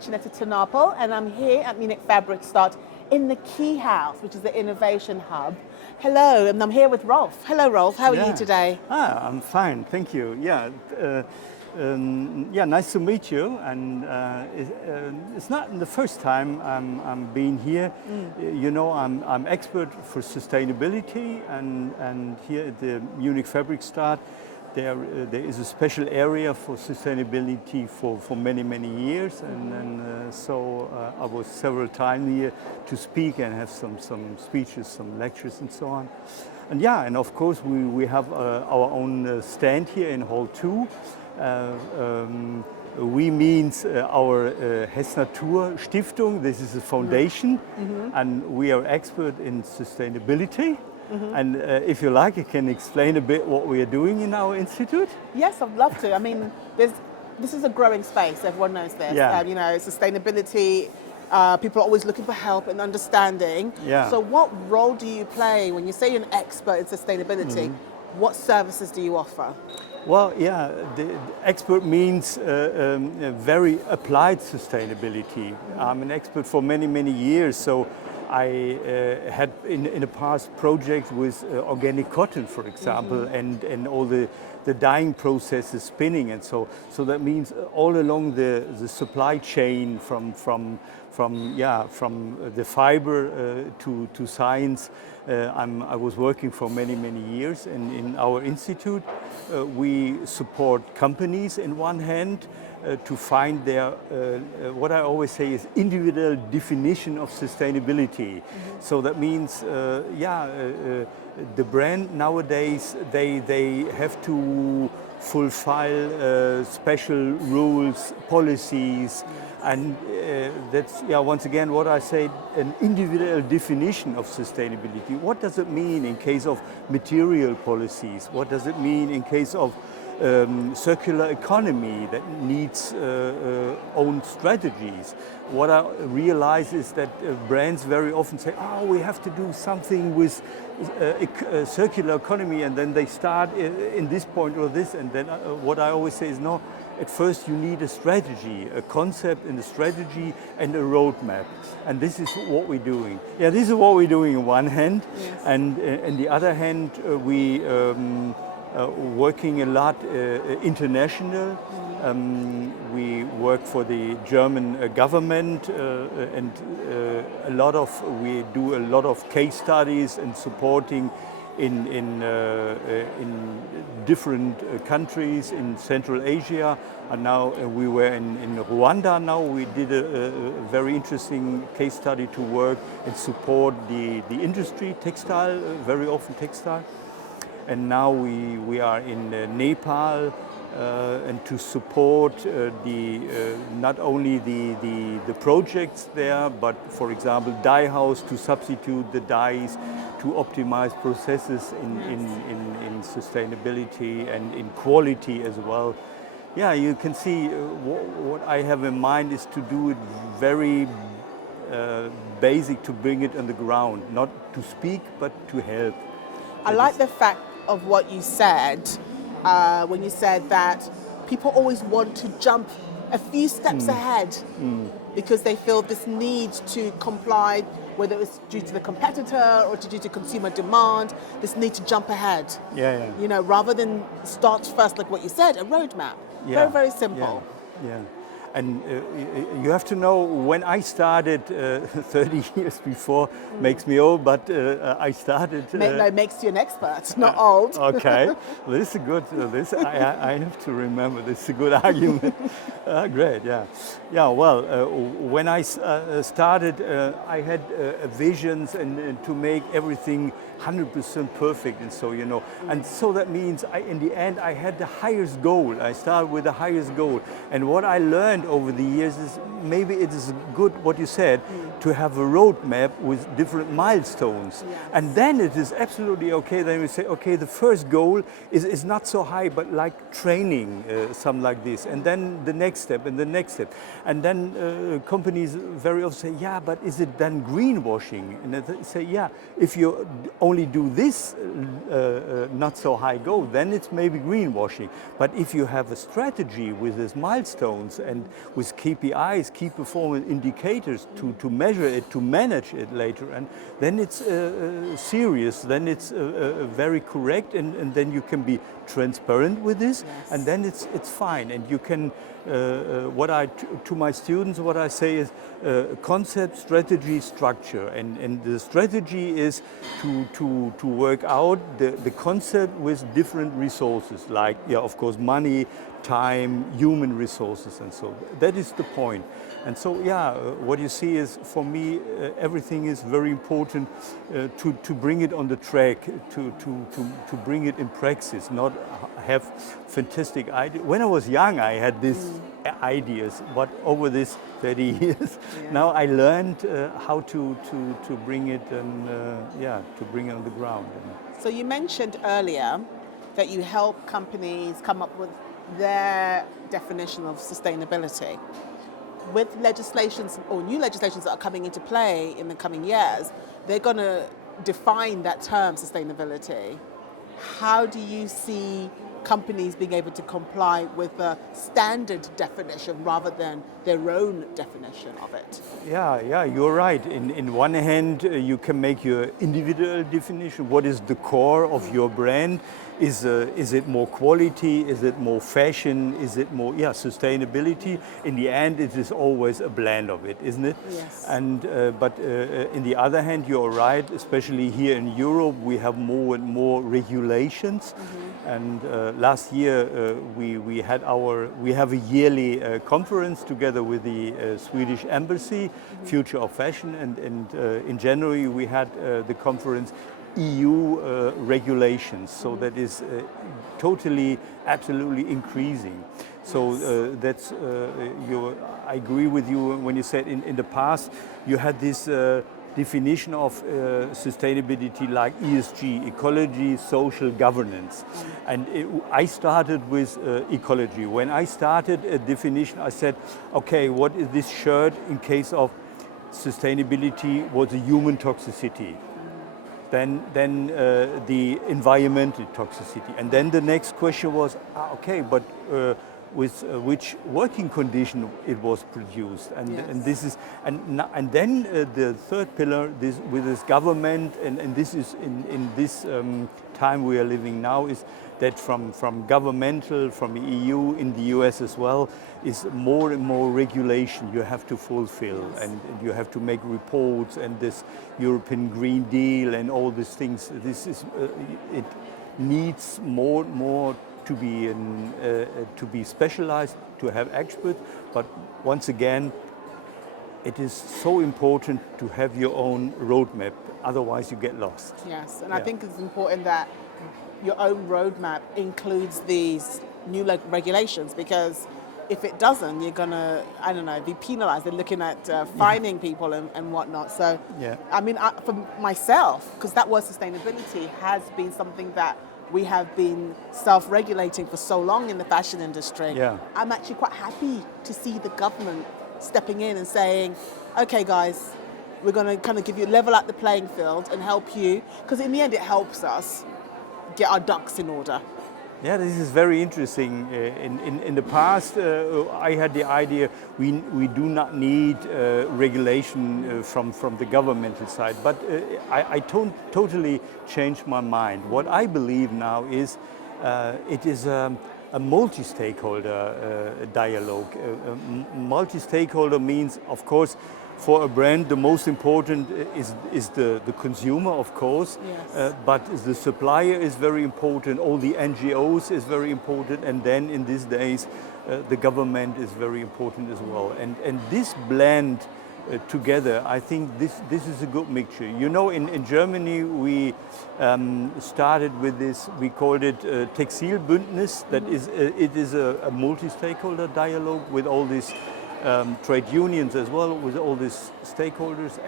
Hessnatur, and I'm here at Munich Fabric Start in the Key House, which is the innovation hub. Hello, and I'm here with Rolf. Hello, Rolf. How are you today? I'm fine, thank you. Nice to meet you. And it's not the first time I'm being here. You know, I'm expert for sustainability, and here at the Munich Fabric Start, there is a special area for sustainability for many years, and so I was several times here to speak and have some speeches, some lectures, and so on. And and of course we have our own stand here in Hall 2. We means our Hessnatur Stiftung. This is a foundation, and we are expert in sustainability. And if you like, I can explain a bit what we are doing in our institute. Yes, I'd love to. I mean, this is a growing space. Everyone knows this. You know, sustainability. People are always looking for help and understanding. So what role do you play when you say you're an expert in sustainability? What services do you offer? Well, the expert means very applied sustainability. I'm an expert for many years, so I had in the past projects with organic cotton, for example, and all the dyeing processes, spinning, and so that means all along the supply chain from the fiber to science. I was working for many years, and in our institute we support companies in one hand to find their, what I always say is individual definition of sustainability. So that means, the brand nowadays, they have to fulfill special rules, policies, and that's, once again, what I say, an individual definition of sustainability. What does it mean in case of material policies? What does it mean in case of circular economy that needs own strategies? What I realize is that brands very often say, we have to do something with circular economy, and then they start in this point or this, and then what I always say is, no, at first you need a strategy, a concept and a strategy and a roadmap. And this is what we're doing. This is what we're doing on one hand, and on the other hand we working a lot international. We work for the German government, and we do a lot of case studies and supporting in different countries in Central Asia. And now we were in Rwanda. Now we did a very interesting case study to work and support the industry, textile, very often textile. And now we are in Nepal, and to support not only the projects there, but for example dye house to substitute the dyes, to optimize processes in sustainability and in quality as well. You can see what I have in mind is to do it very basic, to bring it on the ground, not to speak but to help. I like the fact of what you said when you said that people always want to jump a few steps ahead because they feel this need to comply, whether it's due to the competitor or due to consumer demand, this need to jump ahead. You know, rather than start first, like what you said, a roadmap. Very simple. And you have to know, when I started 30 years before, makes me old, but I started... No, makes you an expert, not old. Okay, well, this is good. This I have to remember. This is a good argument. Great, well, when I started, I had visions and to make everything 100% perfect, and so, you know. And so that means, in the end, I had the highest goal. I started with the highest goal. And what I learned over the years is, maybe it is good, what you said, to have a roadmap with different milestones. And then it is absolutely okay. Then we say, okay, the first goal is not so high, but like training, something like this. And then the next next step and the next step. And then companies very often say, yeah, but is it then greenwashing? And they say, yeah, if you only do this not so high goal, then it's maybe greenwashing. But if you have a strategy with these milestones and with KPIs, key performance indicators to measure it, to manage it later, and then it's serious, then it's very correct, and then you can be transparent with this, yes. and then it's fine. And you can, to my students, what I say is concept, strategy, structure, and the strategy is to work out the concept with different resources, like, yeah, of course, money, time, human resources, and so that is the point. And so, yeah, what you see is, for me, everything is very important to bring it on the track, to bring it in practice, not have fantastic ideas. When I was young, I had these ideas, but over this 30 years, now I learned how to bring it and to bring it on the ground. So you mentioned earlier that you help companies come up with their definition of sustainability. With legislations or new legislations that are coming into play in the coming years, they're going to define that term sustainability. How do you see companies being able to comply with a standard definition rather than their own definition of it? Yeah, you're right. In one hand, you can make your individual definition. What is the core of your brand? Is it more quality? Is it more fashion? Is it more sustainability? In the end, it is always a blend of it, isn't it? Yes. And but in the other hand, you're right. Especially here in Europe, we have more and more regulations. Mm-hmm. And last year we have a yearly conference together with the Swedish Embassy, mm-hmm. Future of Fashion, and in January we had the conference EU regulations, so that is totally, absolutely increasing. So that's, I agree with you when you said in the past you had this definition of sustainability like ESG, ecology, social governance. And I started with ecology. When I started a definition, I said, okay, what is this shirt in case of sustainability was a human toxicity? Then the environmental toxicity. And then the next question was, okay, but with which working condition it was produced, and this is, and then the third pillar, this with this government, and this is in this time we are living now, is that from governmental, from the EU, in the US as well, is more and more regulation you have to fulfill, and you have to make reports, and this European Green Deal and all these things. This is it needs more to be specialized, to have experts. But once again, it is so important to have your own roadmap. Otherwise, you get lost. Yes, and I think it's important that your own roadmap includes these new regulations, because if it doesn't, you're gonna, I don't know, be penalized. They're looking at fining people and whatnot. So, I mean, for myself, because that word sustainability has been something that we have been self-regulating for so long in the fashion industry. I'm actually quite happy to see the government stepping in and saying, okay guys, we're going to kind of give you, level out the playing field and help you, because in the end it helps us get our ducks in order. Yeah, this is very interesting. In the past, I had the idea we do not need regulation from the governmental side, but I totally changed my mind. What I believe now is it is a multi-stakeholder dialogue. Multi-stakeholder means, of course, for a brand, the most important is the consumer, of course, but the supplier is very important, all the NGOs is very important, and then in these days, the government is very important as well. And this blend together, I think this is a good mixture. You know, in Germany, we started with this, we called it textile Bündnis, that is, it is a multi-stakeholder dialogue with all these trade unions as well, with all these stakeholders,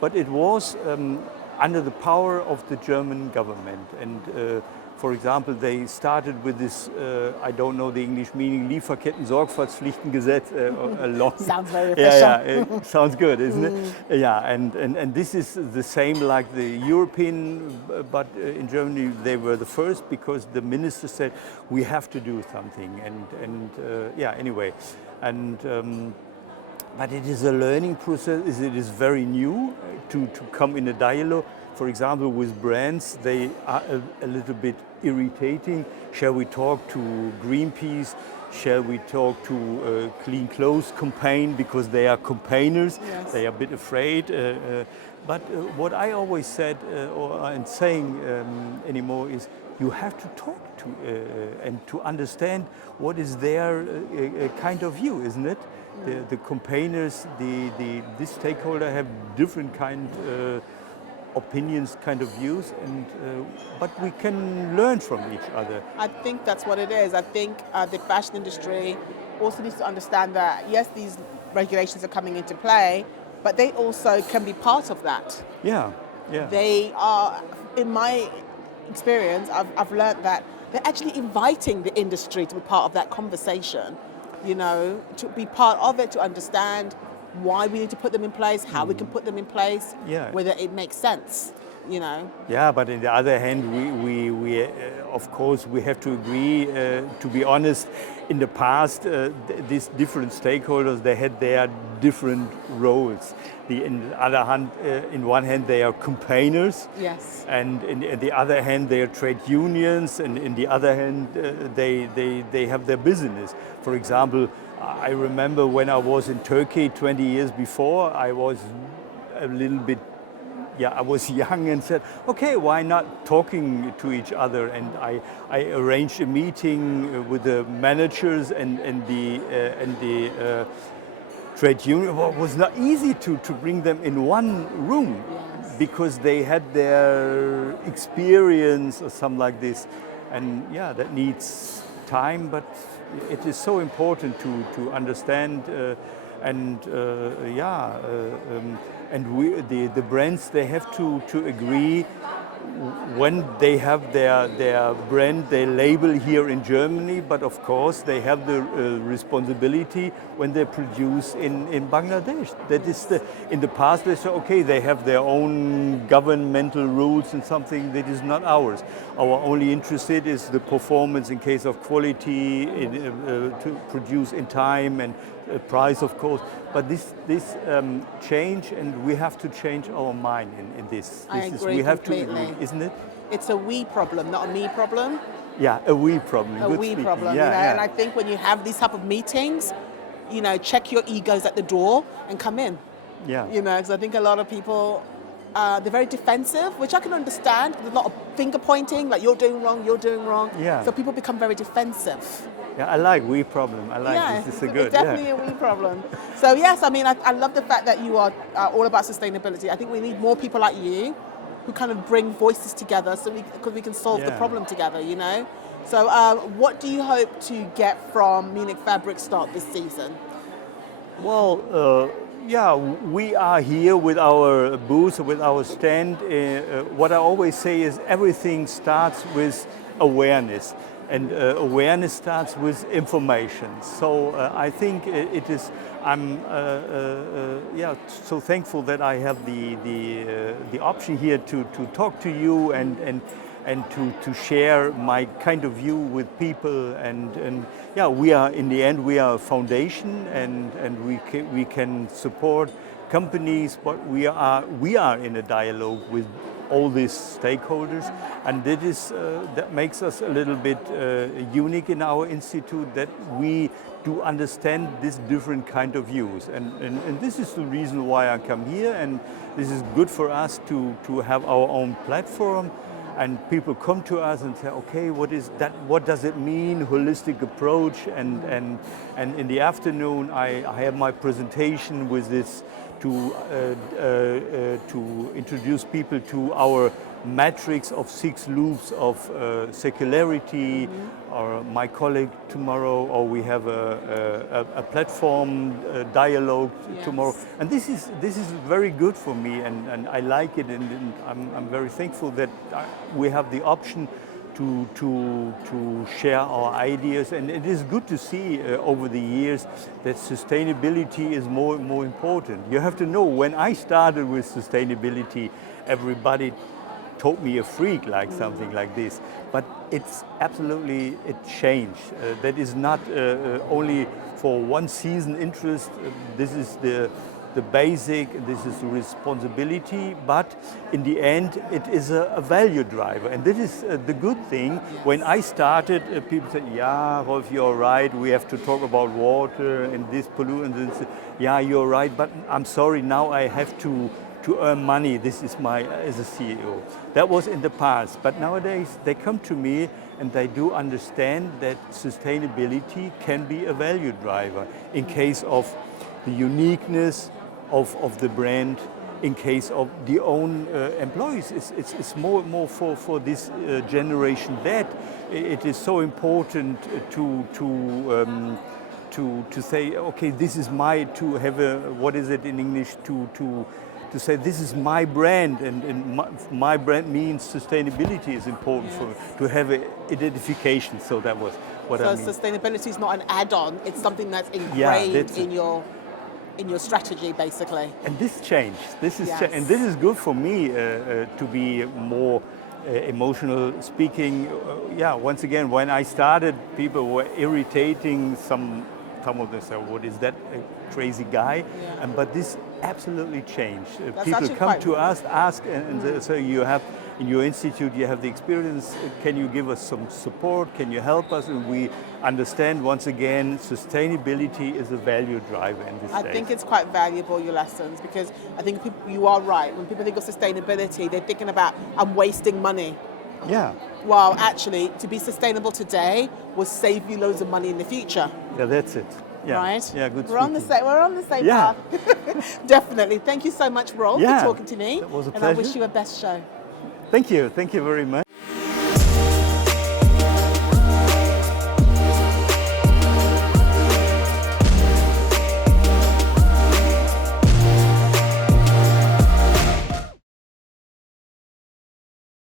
but it was under the power of the German government, and For example, they started with this, I don't know the English meaning, Lieferketten-Sorgfaltspflichtengesetz. Sounds very official. Yeah, it sounds good, isn't it? Yeah, and this is the same like the European, but in Germany they were the first because the minister said we have to do something. Yeah, anyway, but it is a learning process. It is very new to come in a dialogue. For example, with brands, they are a little bit irritating. Shall we talk to Greenpeace? Shall we talk to Clean Clothes campaign because they are campaigners? Yes. They are a bit afraid. But what I always said or am saying anymore is you have to talk to and to understand what is their kind of view, isn't it? The campaigners, the stakeholder have different kind opinions, kind of views, but we can learn from each other. I think that's what it is. I think the fashion industry also needs to understand that, yes, these regulations are coming into play, but they also can be part of that. Yeah. They are, in my experience, I've learned that they're actually inviting the industry to be part of that conversation, to be part of it, to understand why we need to put them in place, how we can put them in place, whether it makes sense, Yeah, but on the other hand, we of course, we have to agree, to be honest, in the past, these different stakeholders, they had their different roles. In one hand, they are campaigners. Yes. And in the other hand, they are trade unions, and in the other hand, they have their business. For example, I remember when I was in Turkey 20 years before, I was a little bit, I was young and said, okay, why not talking to each other? And I arranged a meeting with the managers and the trade union. Well, it was not easy to bring them in one room because they had their experience or something like this. And that needs time, but it is so important to understand and the brands, they have to agree when they have their brand, their label here in Germany, but of course they have the responsibility when they produce in Bangladesh. That is in the past they say, okay, they have their own governmental rules and something that is not ours. Our only interest is the performance in case of quality, to produce in time and price, of course. But this change, and we have to change our mind in this. I agree we have completely. to agree, isn't it? It's a we problem, not a me problem. Yeah, a we problem. A we problem, And I think when you have these type of meetings, check your egos at the door and come in. Yeah. Because I think a lot of people, they're very defensive, which I can understand. There's a lot of finger pointing, like you're doing wrong. Yeah. So people become very defensive. Yeah, I like we problem. I like this is a good. It's definitely a we problem. So yes, I love the fact that you are all about sustainability. I think we need more people like you who kind of bring voices together because we can solve the problem together, So what do you hope to get from Munich Fabric Stock this season? Well, we are here with our booth, with our stand. What I always say is everything starts with awareness. And awareness starts with information. So I think it is. I'm so thankful that I have the option here to talk to you and to share my kind of view with people. And we are in the end we are a foundation and we can support companies, but we are in a dialogue with all these stakeholders, and that makes us a little bit unique in our institute, that we do understand this different kind of views, and this is the reason why I come here, and this is good for us to have our own platform, and people come to us and say, okay, what is that? What does it mean? Holistic approach, and in the afternoon I have my presentation with this. To introduce people to our matrix of 6 loops of circularity, or my colleague tomorrow, or we have a platform dialogue tomorrow, and this is very good for me, and I like it, and I'm very thankful that we have the option to share our ideas. And it is good to see over the years that sustainability is more and more important. You have to know, when I started with sustainability, everybody told me a freak, like something like this. But it's absolutely, it changed. That is not only for one season interest. This is the basic, this is the responsibility, but in the end it is a value driver. And this is the good thing. Yes. When I started, people said, yeah, Rolf, you're right, we have to talk about water and this pollutant. Yeah, you're right, but I'm sorry, now I have to earn money. This is my, as a CEO. That was in the past, but nowadays they come to me and they do understand that sustainability can be a value driver in case of the uniqueness of the brand, in case of the own employees. It's more for this generation that it is so important to say, okay, this is to have a, what is it in English, to say this is my brand, and my brand means sustainability is important. Yes. To have an identification. So that was what I mean. So sustainability is not an add-on, it's something that's ingrained in your strategy, basically. And this changed. And this is good for me to be more emotional speaking. Once again, when I started, people were irritating. Some of them said, "What is that, a crazy guy?" Yeah. But this absolutely changed. People come to us, ask, and they say, "You have in your institute, you have the experience. Can you give us some support? Can you help us?" And we understand, once again, sustainability is a value driver in this stage. I think it's quite valuable, your lessons, because I think you are right. When people think of sustainability, they're thinking about, I'm wasting money. Yeah. While actually, to be sustainable today will save you loads of money in the future. Yeah, that's it. Yeah. Right? Yeah, good. We're on the same path. Definitely. Thank you so much, Rolf, for talking to me. That was a pleasure. And I wish you a best show. Thank you very much.